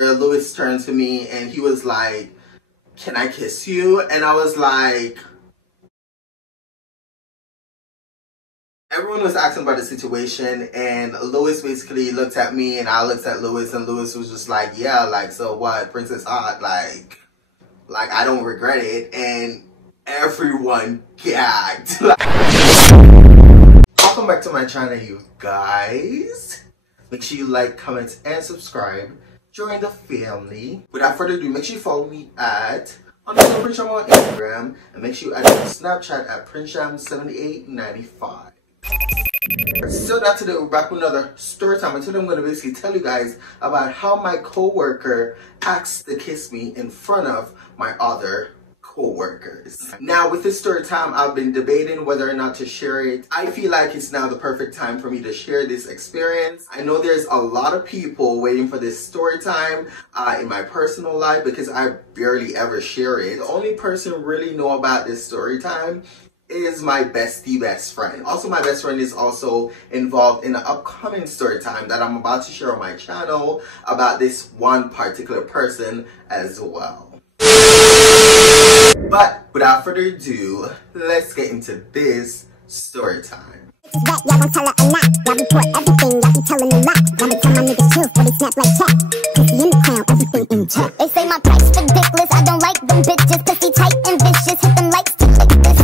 Louis turned to me and he was like, "Can I kiss you?" And I was like, everyone was asking about the situation, and Louis basically looked at me and I looked at Louis, and Louis was just like, "Yeah, like, so what, Princess Hot, like I don't regret it." And everyone gagged. Welcome back to my channel, you guys. Make sure you like, comment, and subscribe. Join the family. Without further ado, make sure you follow me at _PrinceJam on Instagram, and make sure you add me on Snapchat at PrinceJam7895. So now today we're back with another story time, and today I'm going to basically tell you guys about how my co-worker asked to kiss me in front of my other co-workers. Now with this story time, I've been debating whether or not to share it. I feel like it's now the perfect time for me to share this experience. I know there's a lot of people waiting for this story time in my personal life because I barely ever share it. The only person really know about this story time is my bestie best friend. Also, my best friend is also involved in the upcoming story time that I'm about to share on my channel about this one particular person as well. But without further ado, let's get into this story time. Y'all gon' tell her a lot. Y'all report everything. Y'all be telling a lot. Y'all be tell my niggas chill, but they snap like cat. Pussy in the crown, everything in check. They say my price ridiculous. I don't like them bitches. Pussy tight and vicious. Hit them likes to like this.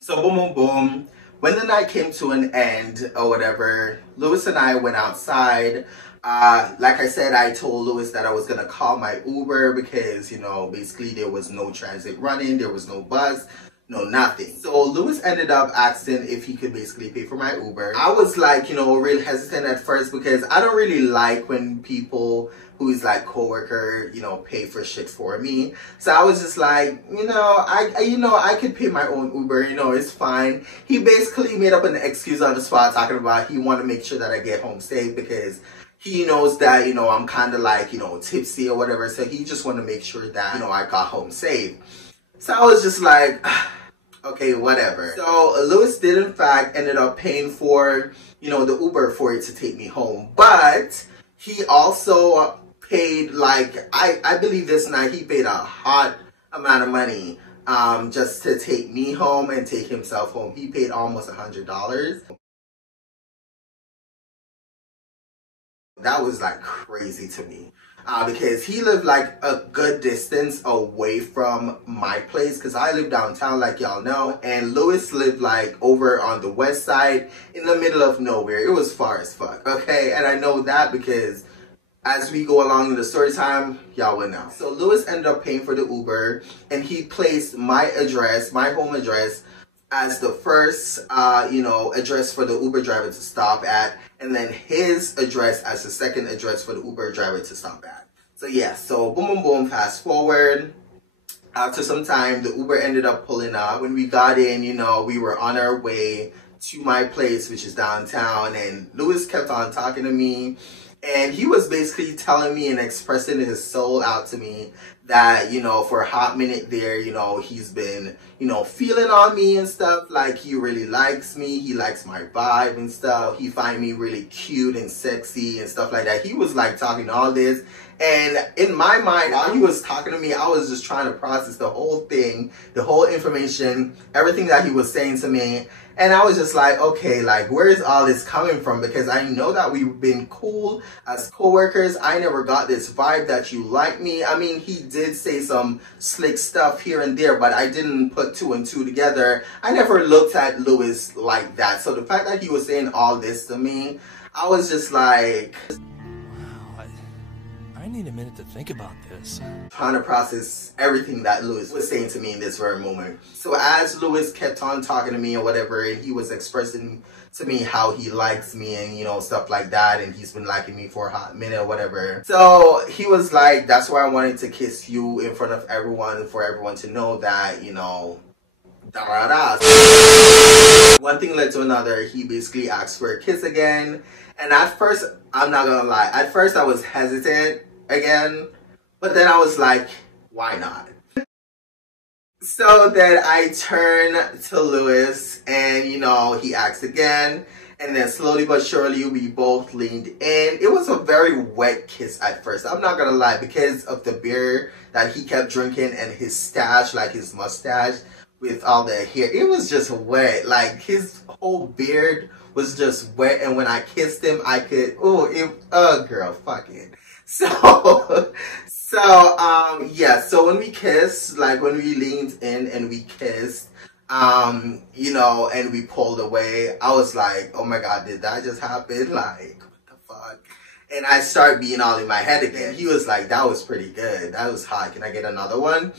So boom, boom, boom. When the night came to an end or whatever, Louis and I went outside. Like I said, I told Louis that I was gonna call my Uber because, you know, basically there was no transit running, there was no bus, no nothing. So Louis ended up asking if he could basically pay for my Uber. I was like, you know, real hesitant at first because I don't really like when people who is like coworker, you know, pay for shit for me. So I was just like, you know, I could pay my own Uber, you know, it's fine. He basically made up an excuse on the spot talking about he wanted to make sure that I get home safe because he knows that, you know, I'm kind of like, you know, tipsy or whatever. So he just wanted to make sure that, you know, I got home safe. So I was just like, okay, whatever. So Louis did in fact ended up paying for, you know, the Uber for it to take me home. But he also paid, like, I believe this night he paid a hot amount of money just to take me home and take himself home. He paid almost $100. That was like crazy to me because he lived like a good distance away from my place because I live downtown like y'all know, and Louis lived like over on the west side in the middle of nowhere. It was far as fuck, okay? And I know that because as we go along in the story time, y'all will know. So Louis ended up paying for the Uber, and he placed my address, my home address, as the first, you know, address for the Uber driver to stop at, and then his address as the second address for the Uber driver to stop at. So yeah, so boom, boom, boom, fast forward. After some time, the Uber ended up pulling up. When we got in, you know, we were on our way to my place, which is downtown, and Louis kept on talking to me. And he was basically telling me and expressing his soul out to me that, you know, for a hot minute there, you know, he's been, you know, feeling on me and stuff. Like, he really likes me. He likes my vibe and stuff. He find me really cute and sexy and stuff like that. He was like talking all this. And in my mind, while he was talking to me, I was just trying to process the whole thing, the whole information, everything that he was saying to me. And I was just like, okay, like, where is all this coming from? Because I know that we've been cool as co-workers. I never got this vibe that you like me. I mean, he did say some slick stuff here and there, but I didn't put two and two together. I never looked at Louis like that. So the fact that he was saying all this to me, I was just like, I need a minute to think about this. Trying to process everything that Louis was saying to me in this very moment. So as Louis kept on talking to me or whatever, and he was expressing to me how he likes me and, you know, stuff like that, and he's been liking me for a hot minute or whatever. So he was like, that's why I wanted to kiss you in front of everyone, for everyone to know that, you know, da-da-da. One thing led to another. He basically asked for a kiss again. And at first, I'm not gonna lie, at first I was hesitant again, but then I was like, why not? So then I turned to Louis And, you know, he asked again. And then slowly but surely, we both leaned in. It was a very wet kiss at first. I'm not gonna lie, because of the beer that he kept drinking and his stash, like his mustache with all the hair. It was just wet. Like, his whole beard was just wet. And when I kissed him, I could, girl, fuck it. Yeah, so when we kissed, like when we leaned in and we kissed, you know, and we pulled away, I was like, oh my God, did that just happen? Like, what the fuck? And I started being all in my head again. He was like, that was pretty good. That was hot. Can I get another one?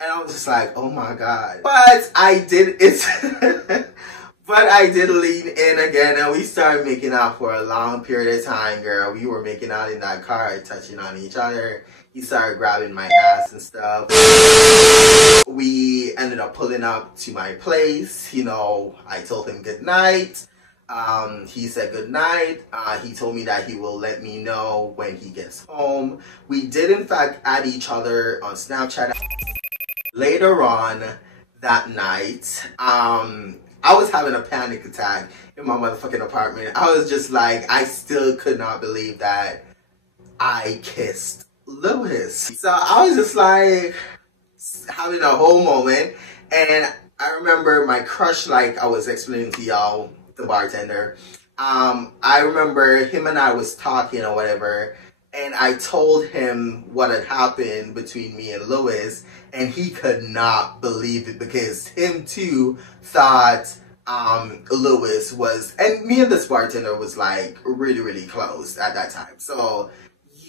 And I was just like, oh my God. But I did but I did lean in again, and we started making out for a long period of time, girl. We were making out in that car, touching on each other. He started grabbing my ass and stuff. We ended up pulling up to my place. You know, I told him good night. He said good night. He told me that he will let me know when he gets home. We did, in fact, add each other on Snapchat. Later on that night, I was having a panic attack in my motherfucking apartment. I was just like, I still could not believe that I kissed Lewis. So I was just like having a whole moment. And I remember my crush, like I was explaining to y'all, the bartender. I remember him and I was talking or whatever. And I told him what had happened between me and Lewis, and he could not believe it because him too thought Lewis was, and me and this bartender was like really, really close at that time. So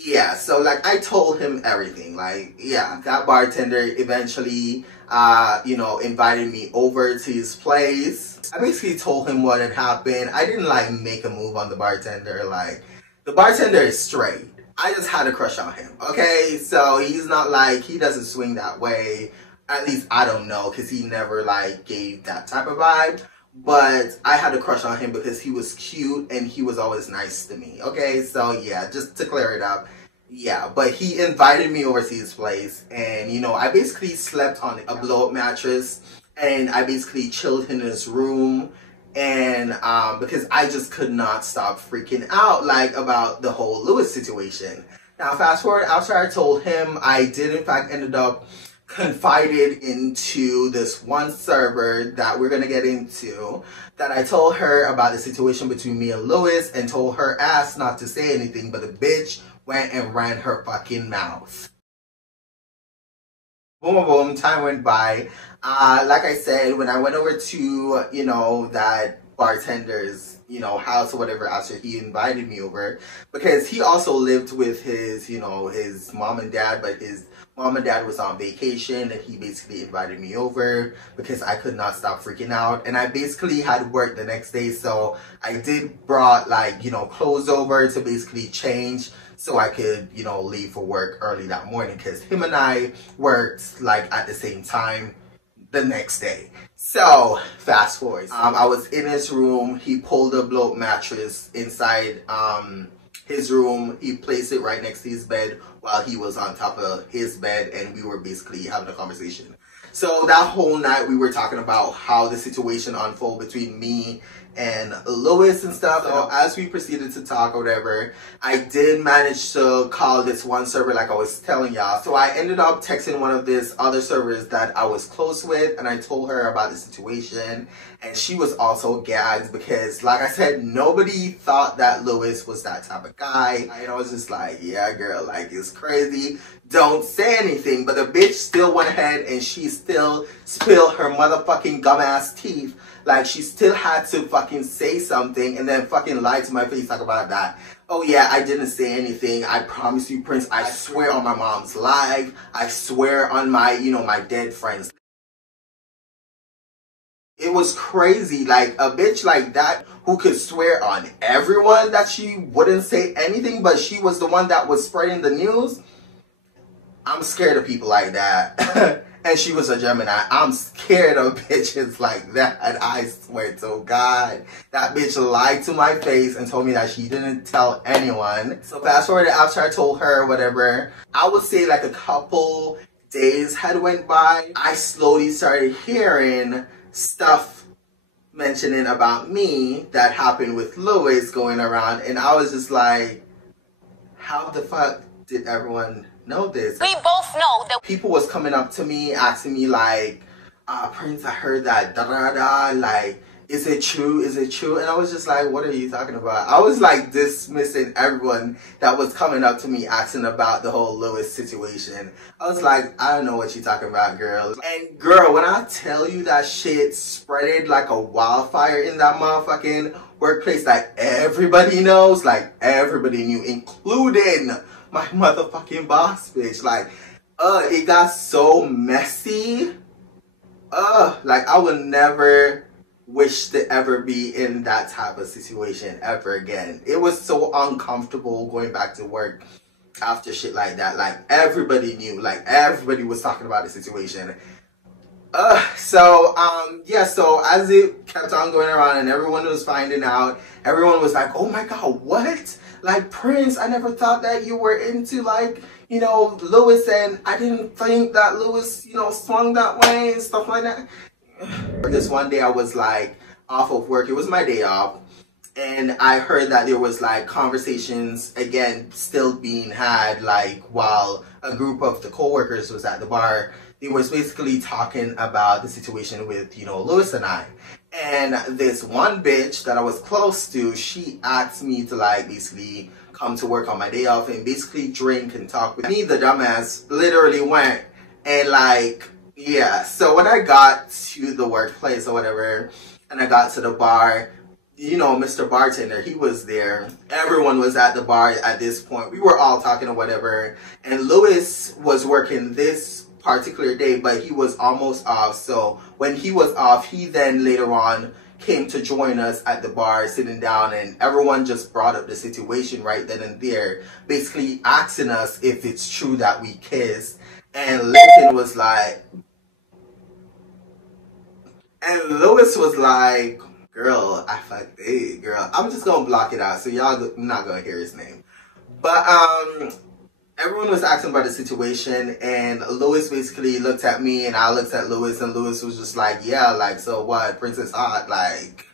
yeah, so like I told him everything. Like, yeah, that bartender eventually, you know, invited me over to his place. I basically told him what had happened. I didn't like make a move on the bartender. Like, the bartender is straight. I just had a crush on him, okay? So he's not like, he doesn't swing that way. At least I don't know, because he never like gave that type of vibe. But I had a crush on him because he was cute and he was always nice to me, okay? So yeah, just to clear it up. Yeah, but he invited me over to his place, and you know, I basically slept on a blow-up mattress, and I basically chilled in his room. And because I just could not stop freaking out like about the whole Lewis situation. Now fast forward, after I told him, I did in fact ended up confided into this one server that we're gonna get into, that I told her about the situation between me and Lewis and told her ass not to say anything, but the bitch went and ran her fucking mouth. Boom, boom, boom, time went by. Like I said, when I went over to, you know, that bartender's, you know, house or whatever after he invited me over, because he also lived with his, you know, his mom and dad, but his mom and dad was on vacation, and he basically invited me over because I could not stop freaking out. And I basically had work the next day, so I did brought like, you know, clothes over to basically change so I could, you know, leave for work early that morning, because him and I worked like at the same time the next day. So fast forward, I was in his room. He pulled a blow-up mattress inside his room. He placed it right next to his bed while he was on top of his bed, and we were basically having a conversation. So that whole night we were talking about how the situation unfolded between me and Lewis and stuff. So as we proceeded to talk or whatever, I did manage to call this one server like I was telling y'all. So I ended up texting one of these other servers that I was close with, and I told her about the situation, and she was also gagged because, like I said, nobody thought that Lewis was that type of guy. And I was just like, yeah girl, like it's crazy, don't say anything. But the bitch still went ahead and she still spilled her motherfucking gum ass teeth. Like, she still had to fucking say something and then fucking lie to my face, talk about that. Oh yeah, I didn't say anything. I promise you, Prince, I swear on my mom's life. I swear on my, you know, my dead friends. It was crazy, like a bitch like that who could swear on everyone that she wouldn't say anything, but she was the one that was spreading the news. I'm scared of people like that. And she was a Gemini. I'm scared of bitches like that. I swear to God. That bitch lied to my face and told me that she didn't tell anyone. So fast forward after I told her whatever, I would say like a couple days had went by. I slowly started hearing stuff mentioning about me that happened with Louis going around, and I was just like, how the fuck did everyone know this? We both know that people was coming up to me asking me like, Prince, I heard that da da da, like, is it true? Is it true? And I was just like, what are you talking about? I was like dismissing everyone that was coming up to me asking about the whole Louis situation. I was like, I don't know what you're talking about, girl. And girl, when I tell you that shit spreaded like a wildfire in that motherfucking workplace that everybody knows, like everybody knew, including my motherfucking boss, bitch. Like, it got so messy. Like I would never wish to ever be in that type of situation ever again. It was so uncomfortable going back to work after shit like that. Like everybody knew, like everybody was talking about the situation. So as it kept on going around and everyone was finding out, everyone was like, oh my god, what? Like, Prince, I never thought that you were into, like, you know, Louis, and I didn't think that Louis, you know, swung that way and stuff like that. This one day I was like off of work, it was my day off, and I heard that there was like conversations again still being had, like while a group of the co-workers was at the bar. They was basically talking about the situation with, you know, Louis and I. And this one bitch that I was close to, she asked me to like basically come to work on my day off and basically drink and talk with me. The dumbass literally went and like, yeah. So when I got to the workplace or whatever, and I got to the bar, you know, Mr. Bartender, he was there. Everyone was at the bar at this point. We were all talking or whatever. And Louis was working this particular day, but he was almost off. So when he was off, he then later on came to join us at the bar, sitting down, and everyone just brought up the situation right then and there, basically asking us if it's true that we kissed. And Lincoln was like, and Louis was like, girl, I fucked it, girl. I'm just gonna block it out, so y'all not gonna hear his name. But everyone was asking about the situation, and Louis basically looked at me, and I looked at Louis, and Louis was just like, yeah, like, so what, Princess Hot, like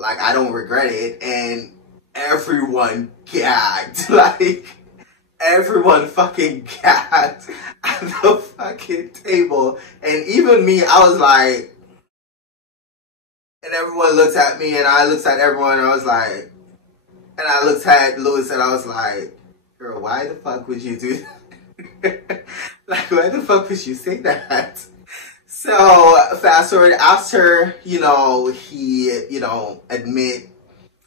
I don't regret it. And everyone gagged, like, everyone fucking gagged at the fucking table. And even me, I was like, and everyone looked at me, and I looked at everyone, and I was like, and I looked at Louis, and I was like, girl, why the fuck would you do that? Like, why the fuck would you say that? So, fast forward, after, you know, he, you know, admit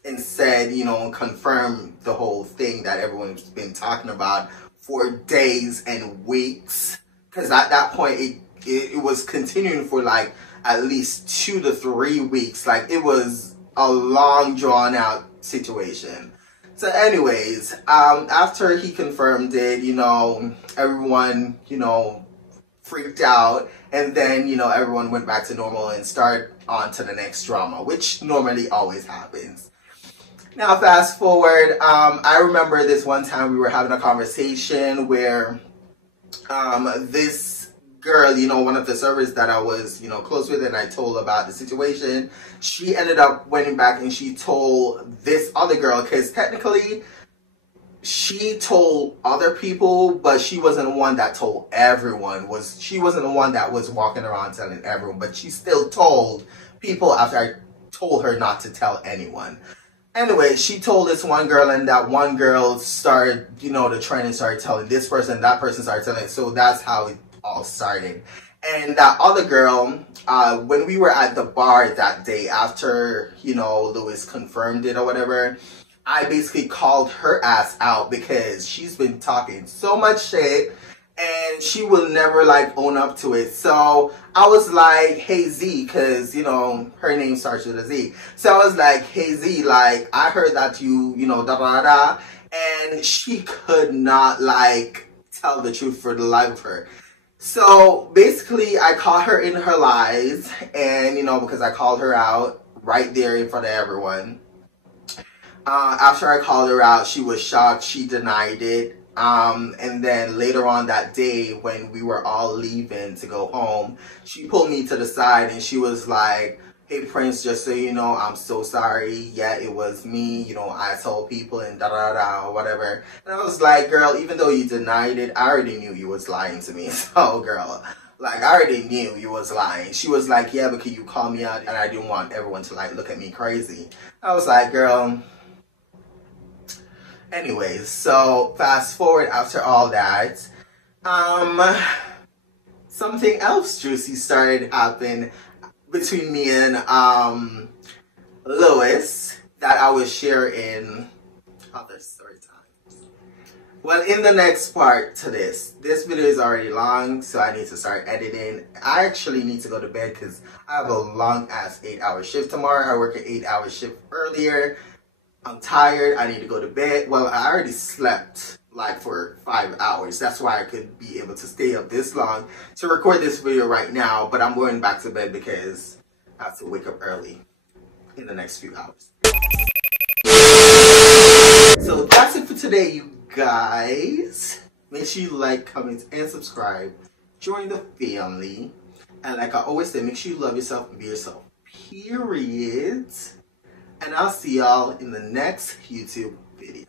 and said, you know, confirm the whole thing that everyone's been talking about for days and weeks. Because at that point, it was continuing for like at least 2 to 3 weeks. Like, it was a long drawn out situation. So anyways, after he confirmed it, you know, everyone, you know, freaked out, and then, you know, everyone went back to normal and started on to the next drama, which normally always happens. Now, fast forward, I remember this one time we were having a conversation where this girl, you know, one of the servers that I was, you know, close with, and I told about the situation, she ended up went back and she told this other girl, because technically she told other people, but she wasn't the one that told everyone. She wasn't the one that was walking around telling everyone, but she still told people after I told her not to tell anyone. Anyway, she told this one girl, and that one girl started, you know, the trend and started telling this person, that person started telling it. So that's how it all started. And that other girl, when we were at the bar that day after, you know, Louis confirmed it or whatever, I basically called her ass out because she's been talking so much shit and she will never like own up to it. So I was like, hey Z, because, you know, her name starts with a Z. So I was like, hey Z, like, I heard that you know, da da da. And she could not like tell the truth for the life of her. So basically I caught her in her lies, and, you know, because I called her out right there in front of everyone. After I called her out, she was shocked. She denied it. And then later on that day, when we were all leaving to go home, she pulled me to the side and she was like, hey Prince, just so you know, I'm so sorry. Yeah, it was me. You know, I told people and da da da or whatever. And I was like, girl, even though you denied it, I already knew you was lying to me. So, girl, like, I already knew you was lying. She was like, yeah, because you called me out and I didn't want everyone to, like, look at me crazy. I was like, girl. Anyways, so fast forward after all that, something else juicy started happening between me and Lois that I will share in other story times. Well, in the next part to this video is already long, so I need to start editing. I actually need to go to bed because I have a long ass 8-hour shift tomorrow. I work an 8-hour shift earlier. I'm tired. I need to go to bed. Well, I already slept like for 5 hours. That's why I could be able to stay up this long to record this video right now. But I'm going back to bed because I have to wake up early in the next few hours. So that's it for today, you guys. Make sure you like, comment, and subscribe. Join the family. And like I always say, make sure you love yourself and be yourself. Period. And I'll see y'all in the next YouTube video.